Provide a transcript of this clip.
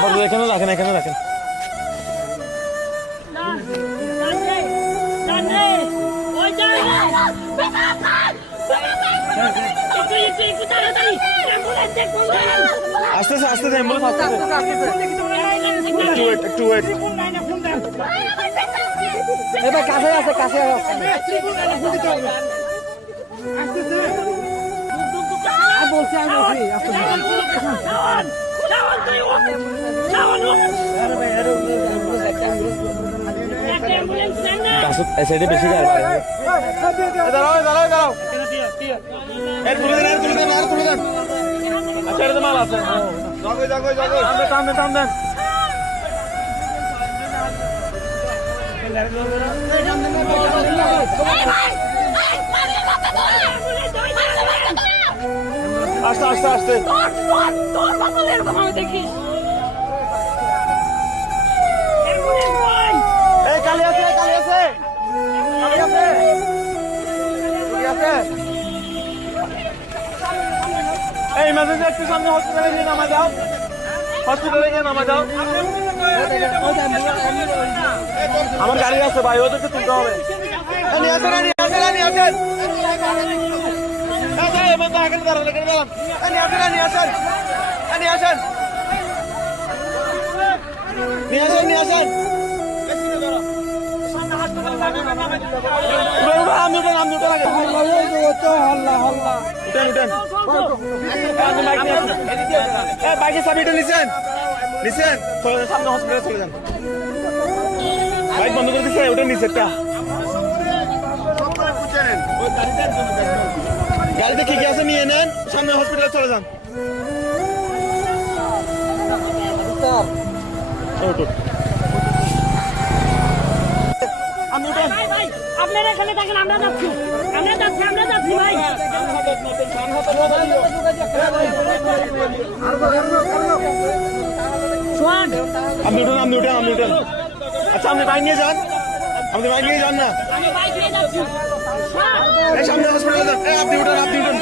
আপাতত এখানে রাখেন, এখানে রাখেন। আস্তে আস্তে আস্তে অ্যাম্বুলেন্স আস্তে একটু ওয়েট। এবার কাছে আছে, কাছে আছে। বলছি আমি সাইডে বেশি গাড়ি দাঁড়াও দাঁড়াও দাঁড়াও। আচ্ছা, এটা মাল আছে। টান দেন টান দেন। আস্তে আস্তে আস্তে। এই কালি আছে, কালি আছে, কালি আছে, ঠিক আছে। এই ইমার্জেন্সি একটু সামনে হসপিটালে গিয়ে নামা যাও, হসপিটালে গিয়ে নামা যাও। আমার গাড়ি আছে ভাই, ওদেরকে তুলতে হবে। নিয়ে আসেন, নিয়ে আসেন, নিয়ে আসেন। বাইকের চাবিটা নিছেন, নিছেন, সামনে হসপিটালে চলে যান। বাইক বন্ধ করে দিচ্ছে, ওটা নিচে একটা গাড়িতে কি কি আছে নিয়ে নেন, সামনে হসপিটালে চলে যান। আপনারা এখানে দেখেন, আমরা যাচ্ছি, আমরা যাচ্ছি, আমরা যাচ্ছি ভাই। আপনি উঠেন, আপনি উঠেন, আপনি উঠেন। আচ্ছা, আপনি বাইক নিয়ে যান, আপনি বাইক নিয়ে যান না, আমি বাইক নিয়ে যাচ্ছি। সামনে হসপিটালে যান। আপনি উঠেন, আপনি উঠেন।